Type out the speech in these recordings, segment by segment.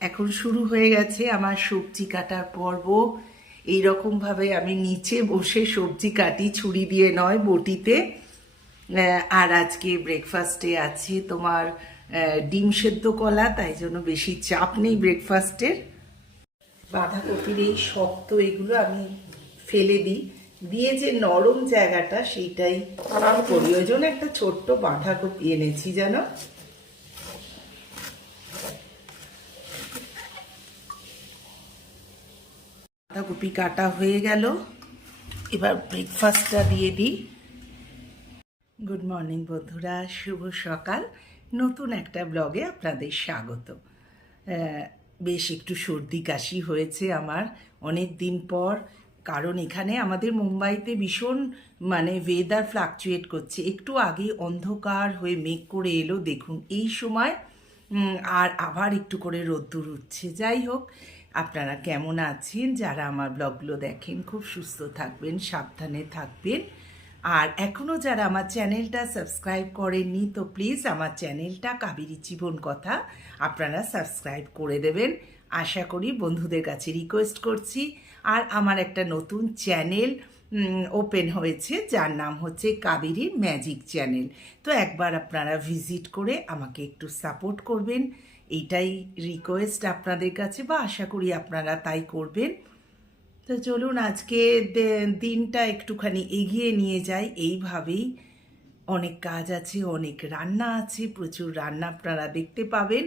এখন শুরু হয়ে গেছে আমার সবজি কাটার পর্ব। এইরকমভাবে আমি নিচে বসে সবজি কাটি, ছুরি দিয়ে নয়, বটিতে। আর আজকে ব্রেকফাস্টে আছে তোমার ডিম সেদ্ধ কলা, তাই জন্য বেশি চাপ নেই ব্রেকফাস্টের। বাঁধাকপির এই শক্ত এগুলো আমি ফেলে দিই, দিয়ে যে নরম জায়গাটা সেইটাই করি। ওই জন্য একটা ছোট্ট বাঁধাকপি এনেছি জানো। বাঁধাকপি কাটা হয়ে গেল, এবার ব্রেকফাস্টটা দিয়ে দিই। গুড মর্নিং বন্ধুরা, শুভ সকাল। নতুন একটা ব্লগে আপনাদের স্বাগত। বেশ একটু সর্দি কাশি হয়েছে আমার অনেক দিন পর, কারণ এখানে আমাদের মুম্বাইতে ভীষণ ওয়েদার ফ্লাকচুয়েট করছে। একটু আগে অন্ধকার হয়ে মেঘ করে এলো, দেখুন এই সময়, আর আবার একটু করে রোদ্দুর উঠছে। যাই হোক, আপনারা কেমন আছেন? যারা আমার ব্লগগুলো দেখেন খুব সুস্থ থাকবেন, সাবধানে থাকবেন। আর এখনও যারা আমার চ্যানেলটা সাবস্ক্রাইব করেননি, তো প্লিজ আমার চ্যানেলটা কাবেরী জীবন কথা আপনারা সাবস্ক্রাইব করে দেবেন। আশা করি বন্ধুদের কাছে রিকোয়েস্ট করছি। আর আমার একটা নতুন চ্যানেল ওপেন হয়েছে, যার নাম হচ্ছে কাবেরী ম্যাজিক চ্যানেল। তো একবার আপনারা ভিজিট করে আমাকে একটু সাপোর্ট করবেন, এইটাই রিকোয়েস্ট আপনাদের কাছে, বা আশা করি আপনারা তাই করবেন। তো চলুন আজকে দিনটা একটুখানি এগিয়ে নিয়ে যাই এইভাবেই। অনেক কাজ আছে, অনেক রান্না আছে, প্রচুর রান্না আপনারা দেখতে পাবেন।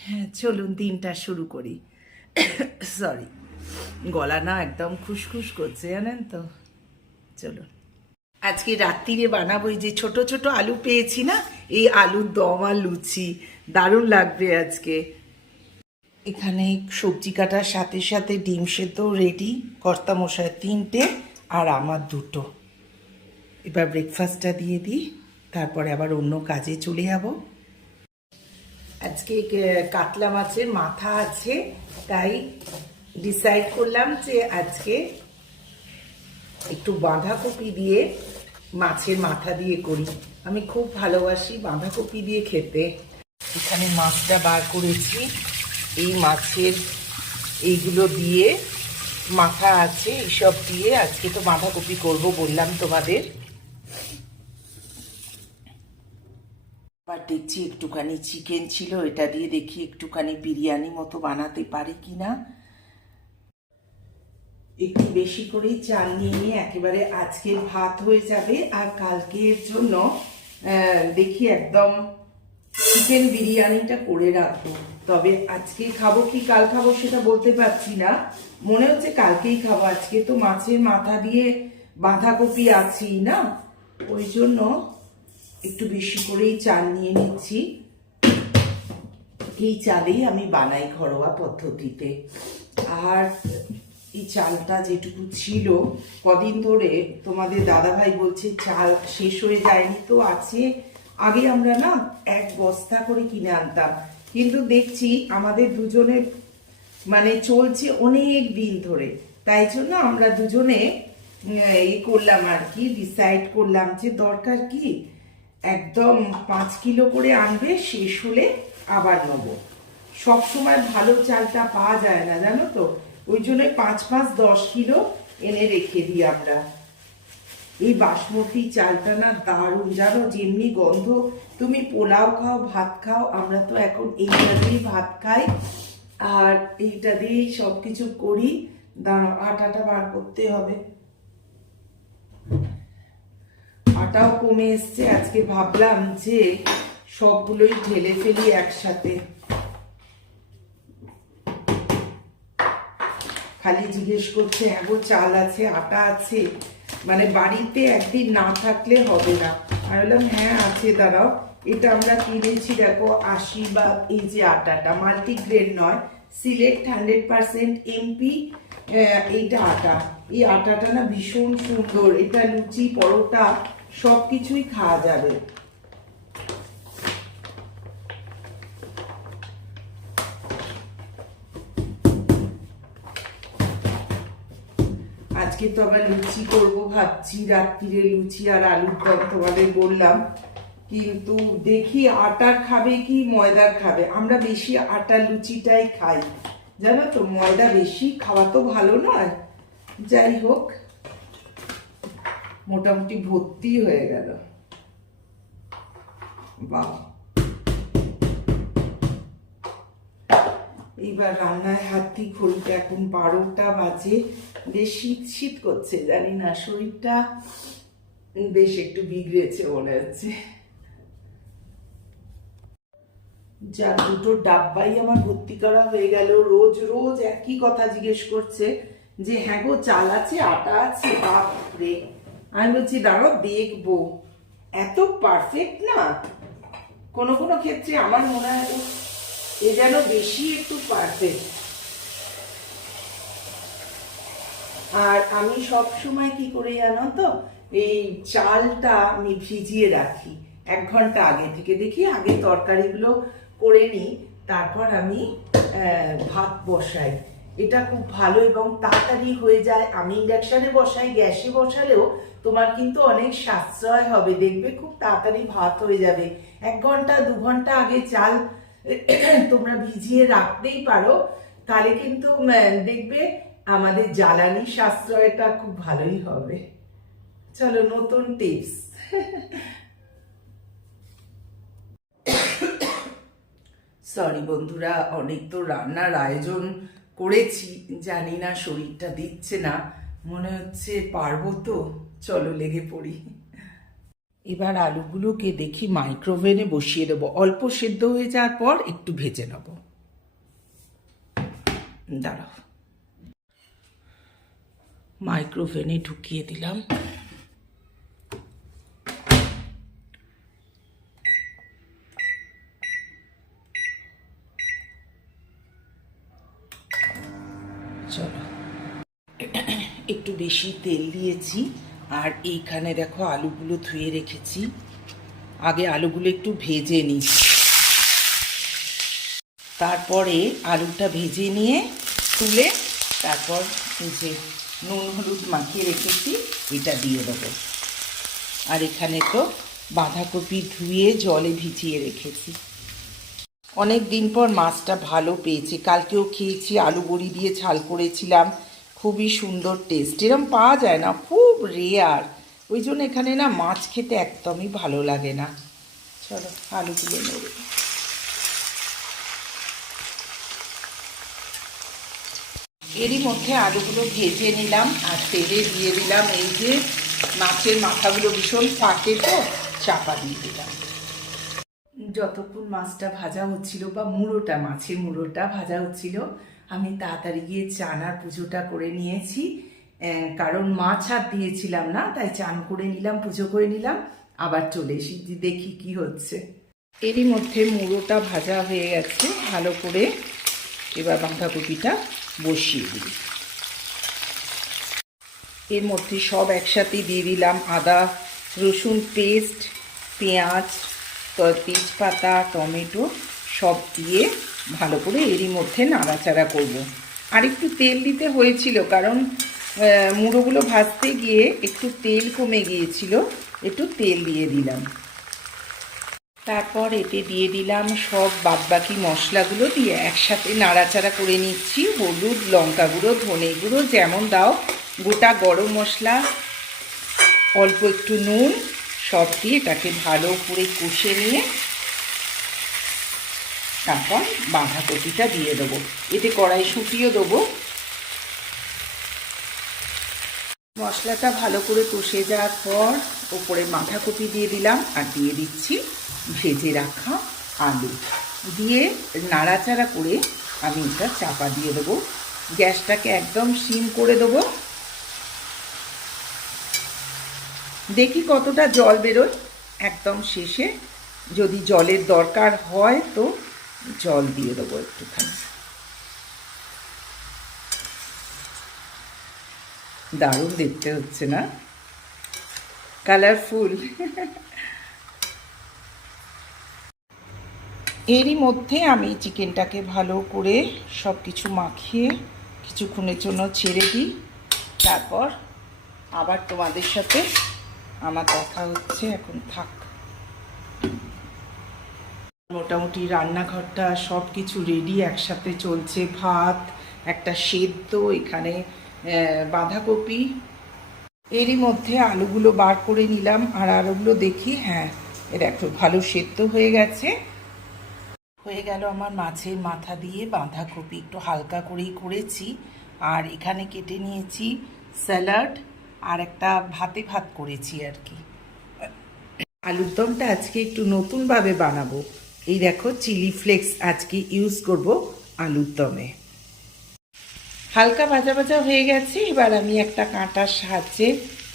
হ্যাঁ, চলুন দিনটা শুরু করি। সরি, গলা না একদম খুসখুস করছে জানেন তো। চলুন, আজকে রাত্রিরে বানাবো এই যে ছোট ছোট আলু পেয়েছি না, এই আলুর দম আর লুচি, দারুণ লাগবে আজকে। এখানে সবজি কাটার সাথে সাথে ডিম সেদ্ধ রেডি, কর্তামশায় 3টে আর আমার 2টো। এবার ব্রেকফাস্টটা দিয়ে দিই, তারপরে আবার অন্য কাজে চলে যাব। আজকে কাতলা মাছের মাথা আছে, তাই ডিসাইড করলাম যে আজকে একটু বাঁধাকপি দিয়ে মাছের মাথা দিয়ে করি। আমি খুব ভালোবাসি বাঁধাকপি দিয়ে খেতে। এখানে মাছটা বার করেছি, এই মাছের এইগুলো দিয়ে, মাথা আছে, এইসব দিয়ে আজকে তো বাঁধাকপি করব বললাম তোমাদের। আবার দেখছি একটুখানি চিকেন ছিল, এটা দিয়ে দেখি একটুখানি বিরিয়ানি মতো বানাতে পারি কিনা। একটু বেশি করেই চাল নিয়ে একেবারে আজকের ভাত হয়ে যাবে, আর কালকের জন্য দেখি একদম চিকেন বিরিয়ানিটা করে রাখবো। তবে আজকে খাবো কি কাল খাবো সেটা বলতে পারছি না, মনে হচ্ছে কালকেই খাবো। আজকে তো মাছের মাথা দিয়ে বাঁধাকপি আছেই না, ওই জন্য একটু বেশি করেই চাল নিয়ে নিচ্ছি। এই চালেই আমি বানাই ঘরোয়া পদ্ধতিতে। আর এই চালটা যেটুকু ছিল কদিন ধরে, তোমাদের দাদাভাই বলছে চাল শেষ হয়ে যায়নি, তো আছে। আগে আমরা না 1 বস্তা করে কিনে আনতাম, কিন্তু দেখছি আমাদের দুজনের চলছে অনেক দিন ধরে, তাই জন্য আমরা দুজনে করলাম আর কি, ডিসাইড করলাম যে দরকার কি একদম 5 কিলো করে আনবে, শেষ হলে আবার নেবো। সবসময় ভালো চালটা পাওয়া যায় না জানো তো, ওই জন্য 5-10 কিলো এনে রেখে দিই আমরা। এই বাসমতি চালটা না দারুণ জানো, যেমনি গন্ধ, তুমি পোলাও খাও, ভাত খাও, আমরা তো এখন এইটা দিয়েই ভাত খাই আর এইটা দিয়েই সবকিছু করি। দাঁড়াও, আটাটা বার করতে হবে। আটাও কমে এসছে, আজকে ভাবলাম যে সবগুলোই ঢেলে ফেলি একসাথে। খালি জিজ্ঞেস করছে হ্যাঁ গো চাল আছে, আটা আছে, বাড়িতে একদিন না থাকলে হবে না। আমি বললাম হ্যাঁ আছে, দাঁড়াও। এটা আমরা কিনেছি দেখো 80, বা এই যে আটাটা মাল্টিগ্রেন নয়, সিলেক্ট 100% এমপি, এইটা আটা। এই আটাটা না ভীষণ সুন্দর, এটা লুচি পরোটা সব কিছুই খাওয়া যাবে। আজকে তো আবার লুচি করবো ভাবছি, রাত্রিরে লুচি আর আলুর দম তোমাদের বললাম। কিন্তু দেখি আটার খাবে কি ময়দার খাবে। আমরা বেশি আটার লুচিটাই খাই, জানো তো, ময়দা বেশি খাওয়া তো ভালো নয়। যাই হোক, মোটামুটি ভর্তি হয়ে গেল। বাহ, এইবার রান্নায় হাত দিই। ঘড়িটা এখন 12টা বাজে। বেশ শীত শীত করছে, জানি না, শরীরটা বেশ একটু বিগড়েছে মনে হচ্ছে। যা দুটো ডাব্বাই আমার ভর্তি করা হয়ে গেল। রোজ রোজ একই কথা জিজ্ঞেস করছে যে হ্যাঁ গো চাল আছে, আটা আছে। বাপরে, আমি বলছি দাঁড়াও দেখবো। এত পারফেক্ট না, কোনো কোনো ক্ষেত্রে আমার মনে হয় এ যেন বেশি একটু পারফেক্ট। আর আমি সব সময় কি করে জানো তো, এই চালটা আমি ভিজিয়ে রাখি 1 ঘন্টা আগে থেকে। দেখি আগে তরকারিগুলো করে নিই, তারপর আমি ভাত বসাই। এটা খুব ভালো এবং তাড়াতাড়ি হয়ে যায়। আমি ইন্ডাকশনে বসাই, গ্যাসে বসালেও তোমার কিন্তু অনেক সাশ্রয় হবে। দেখবে খুব তাড়াতাড়ি ভাত হয়ে যাবে। 1 ঘন্টা 2 ঘন্টা আগে চাল তোমরা ভিজিয়ে রাখতেই পারো, তাহলে কিন্তু দেখবে আমাদের জ্বালানি সাশ্রয়টা খুব ভালোই হবে। চলো, নতুন টিপস। সরি বন্ধুরা, অনেক তো রান্নার আয়োজন করেছি, জানি না শরীরটা দিচ্ছে না, মনে হচ্ছে পারবো তো। চলো লেগে পড়ি। এবার আলুগুলোকে দেখি মাইক্রোওভেনে বসিয়ে দেবো। অল্প সেদ্ধ হয়ে যাওয়ার পর একটু ভেজে নেব। দাঁড়াও, মাইক্রোওভেনে ঢুকিয়ে দিলাম। চলো, একটু বেশি তেল দিয়েছি। আর এইখানে দেখো আলুগুলো ধুয়ে রেখেছি। আগে আলুগুলো একটু ভেজে নিই, তারপরে আলুটা ভেজে নিয়ে তুলে তারপর যে নুন হলুদ মাখিয়ে রেখেছি এটা দিয়ে দেবো। আর এখানে তো বাঁধাকপি ধুয়ে জলে ভিজিয়ে রেখেছি। অনেক দিন পর মাছটা ভালো পেয়েছি, কালকেও খেয়েছি, আলু বড়ি দিয়ে ঝাল করেছিলাম, খুবই সুন্দর টেস্ট। এরকম পাওয়া যায় না, খুব রেয়ার। ওই জন্য এখানে না মাছ খেতে একদমই ভালো লাগে না। চলো আলুগুলো নেড়ে, এরই মধ্যে আলুগুলো ভেজে নিলাম আর তেলে দিয়ে দিলাম এই যে মাছের মাথাগুলো, ভীষণ ফাটে তো, চাপা দিয়ে দিলাম। যতক্ষণ মাছটা ভাজা হচ্ছিল বা মুড়োটা, মাছের মুড়োটা ভাজা হচ্ছিল, আমি তাড়াতাড়ি গিয়ে চানার পুজোটা করে নিয়েছি। কারণ মাছ আর দিয়েছিলাম না, তাই চান করে নিলাম, পুজো করে নিলাম, আবার চলে এসেছি দেখি কি হচ্ছে। এরই মধ্যে মুড়োটা ভাজা হয়ে গেছে ভালো করে। এবার বাঁধাকপিটা বসিয়ে দিই। এর মধ্যে সব একসাথে দিয়ে দিলাম, আদা রসুন পেস্ট, পেঁয়াজ, তেজপাতা, টমেটো সব দিয়ে ভালো করে এরই মধ্যে নাড়াচাড়া করব। আর একটু তেল দিতে হয়েছিল, কারণ মুড়োগুলো ভাজতে গিয়ে একটু তেল কমে গিয়েছিল, একটু তেল দিয়ে দিলাম। তারপর এতে দিয়ে দিলাম সব বাদবাকি মশলাগুলো, দিয়ে একসাথে নাড়াচাড়া করে নিচ্ছি। হলুদ, লঙ্কা গুঁড়ো, ধনে গুঁড়ো যেমন দাও, গোটা গরম মশলা, অল্প একটু নুন, সব দিয়ে এটাকে ভালো করে কষে নিয়ে তারপর বাঁধাকপিটা দিয়ে দেবো। এতে কড়াইশুঁটিও দেবো। মশলাটা ভালো করে কষে যাওয়ার পর ওপরে বাঁধাকপি দিয়ে দিলাম আর দিয়ে দিচ্ছি ভেজে রাখা আলু, দিয়ে নাড়াচাড়া করে আমি এটা চাপা দিয়ে দেবো। গ্যাসটাকে একদম সিম করে দেবো। দেখি কতটা জল বেরোয়। একদম শেষে যদি জলের দরকার হয় তো জল দিয়ে দেবো একটুখানি। দারুণ দেখতে হচ্ছে না, কালারফুল। এরই মধ্যে আমি চিকেনটাকে ভালো করে সব কিছু মাখিয়ে কিছুক্ষণের জন্য ছেড়ে দিই। তারপর আবার তোমাদের সাথে আমার দেখা হচ্ছে। এখন থাক, মোটামুটি রান্নাঘরটা সব কিছু রেডি, একসাথে চলছে। ভাত, একটা সেদ্ধ, এখানে বাঁধাকপি, এরই মধ্যে আলুগুলো বার করে নিলাম। আর আলুগুলো দেখি, হ্যাঁ এটা একটু ভালো সেদ্ধ হয়ে গেছে। হয়ে গেল আমার মাছের মাথা দিয়ে বাঁধাকপি, একটু হালকা করেই করেছি। আর এখানে কেটে নিয়েছি স্যালাড, আর একটা ভাতে ভাত করেছি আর কি। আলুর দমটা আজকে একটু নতুনভাবে বানাবো। এই দেখো, চিলি ফ্লেক্স আজকে ইউজ করব আলুর দমে। হালকা ভাজা ভাজা হয়ে গেছে। এবার আমি একটা কাঁটার সাহায্যে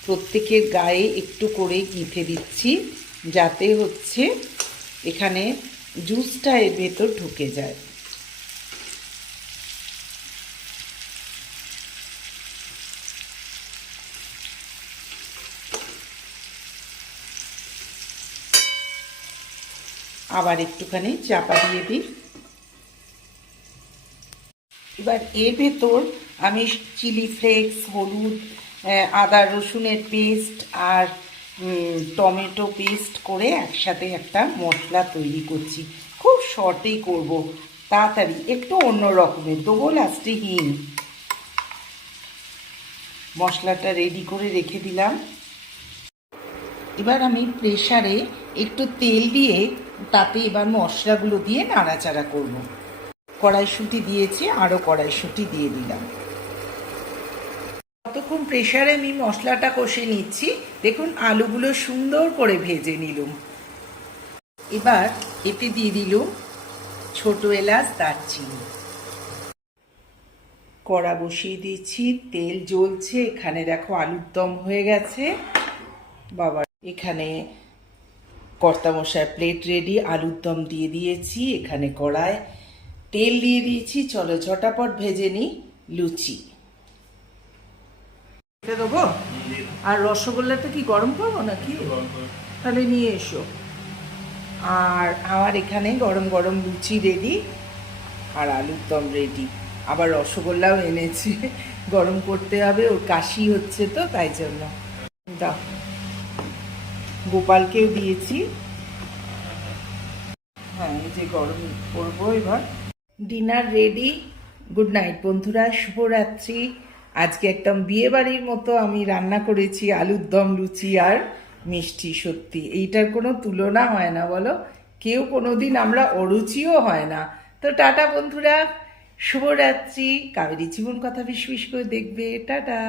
প্রত্যেকের গায়ে একটু করে গিঁথে দিচ্ছি, যাতে হচ্ছে এখানে জুসটা এর ভেতর ঢুকে যায়। আবার একটুখানি চাপা দিয়ে দিই। এবার এর ভেতর আমি চিলি ফ্লেক্স, হলুদ, আদা রসুনের পেস্ট আর টমেটো পেস্ট করে একসাথে একটা মশলা তৈরি করছি। খুব শর্টেই করব, তাড়াতাড়ি, একটু অন্য রকমের দেবো লাস্টে হিং। মশলাটা রেডি করে রেখে দিলাম। এবার আমি প্রেসারে একটু তেল দিয়ে তাতে এবার মশলাগুলো দিয়ে নাড়াচাড়া করব। কড়াইশুঁটি দিয়েছি, আরও কড়াইশুঁটি দিয়ে দিলাম। ততক্ষণ প্রেসারে আমি মশলাটা কষে নিচ্ছি। দেখুন আলুগুলো সুন্দর করে ভেজে নিলাম। এবার এতে দিয়ে দিলাম ছোট এলাচ, দারচিনি। কড়া বসিয়ে দিয়েছি, তেল জ্বলছে। এখানে দেখো আলুর দম হয়ে গেছে। বাবা, এখানে কর্তামশাই প্লেট রেডি, আলুর দম দিয়ে দিয়েছি। এখানে কড়ায় তেল দিয়ে দিয়েছি। চলো ঝটাপট ভেজে নিই লুচি। দেবো। আর রসগোল্লাটা কি গরম করবো নাকি? তাহলে নিয়ে এসো। আর আমার এখানে গরম গরম লুচি রেডি, আর আলুর দম রেডি। আবার রসগোল্লাও এনেছি, গরম করতে হবে, ওর কাশি হচ্ছে তো তাই জন্য। দাও, গোপালকেও দিয়েছি। হ্যাঁ, এই যে গরম করবো এবার। Dinner ready. গুড নাইট বন্ধুরা, শুভরাত্রি। আজকে একদম বিয়ে বাড়ির মতো আমি রান্না করেছি আলুর দম, লুচি আর মিষ্টি। সত্যি এইটার কোনো তুলনা হয় না, বলো? কেউ কোনোদিন আমরা অরুচিও হয় না। তো টাটা বন্ধুরা, শুভরাত্রি। কাবেরী জীবন কথা বিশ করে দেখবে। টাটা।